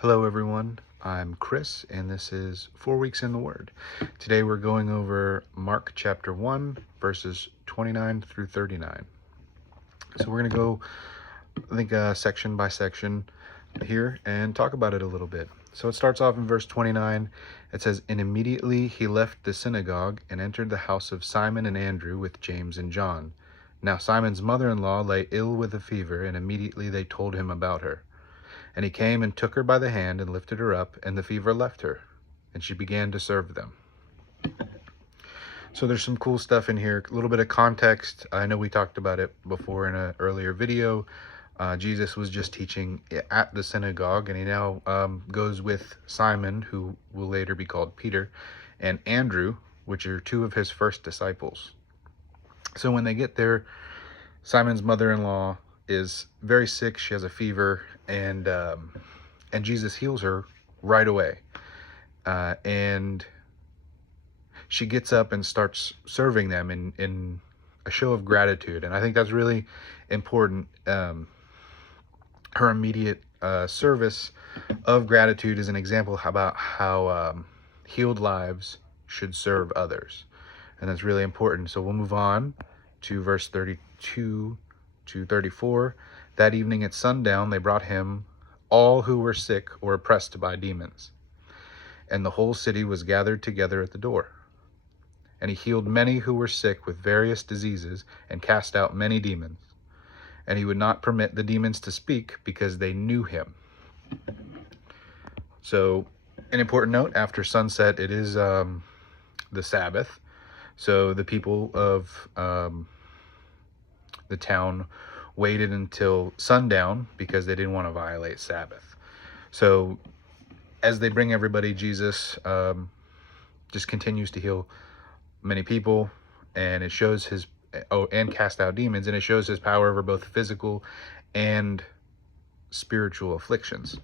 Hello everyone, I'm Chris and this is 4 Weeks in the Word. Today we're going over Mark chapter 1 verses 29 through 39. So we're going to go, section by section here and talk about it a little bit. So it starts off in verse 29. It says, "And immediately he left the synagogue and entered the house of Simon and Andrew with James and John. Now Simon's mother-in-law lay ill with a fever, and immediately they told him about her. And he came and took her by the hand and lifted her up, and the fever left her, and she began to serve them." So there's some cool stuff in here, a little bit of context. I know we talked about it before in an earlier video. Jesus was just teaching at the synagogue, and he now goes with Simon, who will later be called Peter, and Andrew, which are two of his first disciples. So when they get there, Simon's mother-in-law is very sick. She has a fever, and Jesus heals her right away. And she gets up and starts serving them in a show of gratitude. And I think that's really important. Her immediate service of gratitude is an example about how healed lives should serve others. And that's really important. So we'll move on to verse 32 to 34. "That evening at sundown, they brought him all who were sick or oppressed by demons. And the whole city was gathered together at the door. And he healed many who were sick with various diseases and cast out many demons. And he would not permit the demons to speak because they knew him." So an important note, after sunset, it is the Sabbath. So the people of the town waited until sundown because they didn't want to violate Sabbath. So as they bring everybody, Jesus just continues to heal many people, and it shows his and cast out demons, and it shows his power over both physical and spiritual afflictions.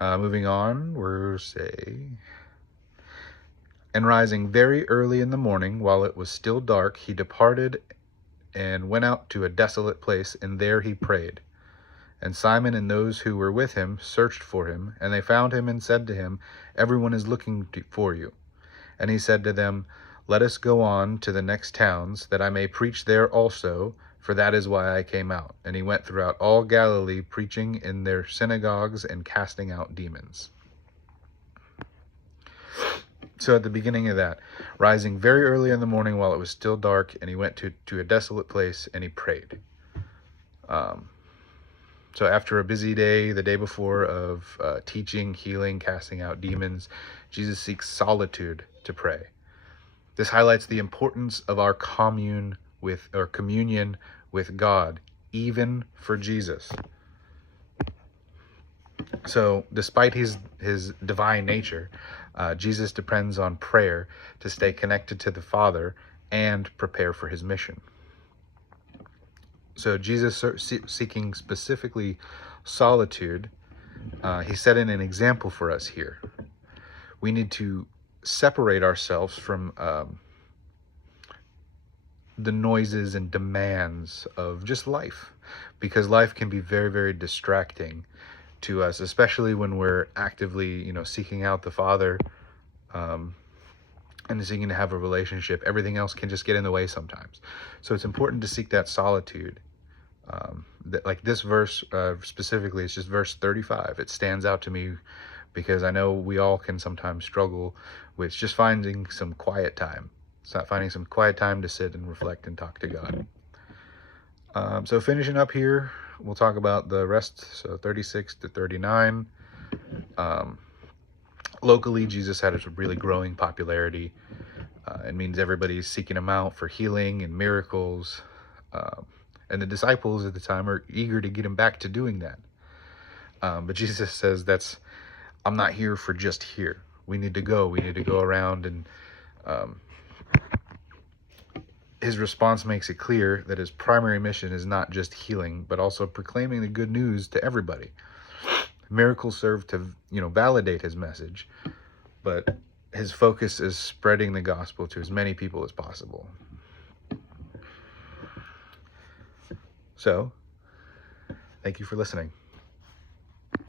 Moving on, we're "And rising very early in the morning, while it was still dark, he departed and went out to a desolate place, and there he prayed. And Simon and those who were with him searched for him, and they found him and said to him, 'Everyone is looking for you.' And he said to them, 'Let us go on to the next towns, that I may preach there also, for that is why I came out.' And he went throughout all Galilee, preaching in their synagogues and casting out demons." So at the beginning of that, rising very early in the morning while it was still dark, and he went to a desolate place and he prayed. So after a busy day, the day before, of teaching, healing, casting out demons, Jesus seeks solitude to pray. This highlights the importance of our communion with God, even for Jesus. So despite his divine nature, Jesus depends on prayer to stay connected to the Father and prepare for his mission. So Jesus seeking specifically solitude, he set in an example for us here. We need to separate ourselves from the noises and demands of just life, because life can be very, very distracting to us, especially when we're actively, seeking out the Father and seeking to have a relationship. Everything else can just get in the way sometimes. So it's important to seek that solitude. Like this verse specifically, it's just verse 35. It stands out to me because I know we all can sometimes struggle with just finding some quiet time. It's not finding some quiet time to sit and reflect and talk to God. So finishing up here, we'll talk about the rest, so 36 to 39. Locally, Jesus had a really growing popularity. It means everybody's seeking him out for healing and miracles. And the disciples at the time are eager to get him back to doing that. But Jesus says, I'm not here for just here. We need to go. We need to go around. And his response makes it clear that his primary mission is not just healing, but also proclaiming the good news to everybody. Miracles serve to, validate his message, but his focus is spreading the gospel to as many people as possible. So Thank you for listening.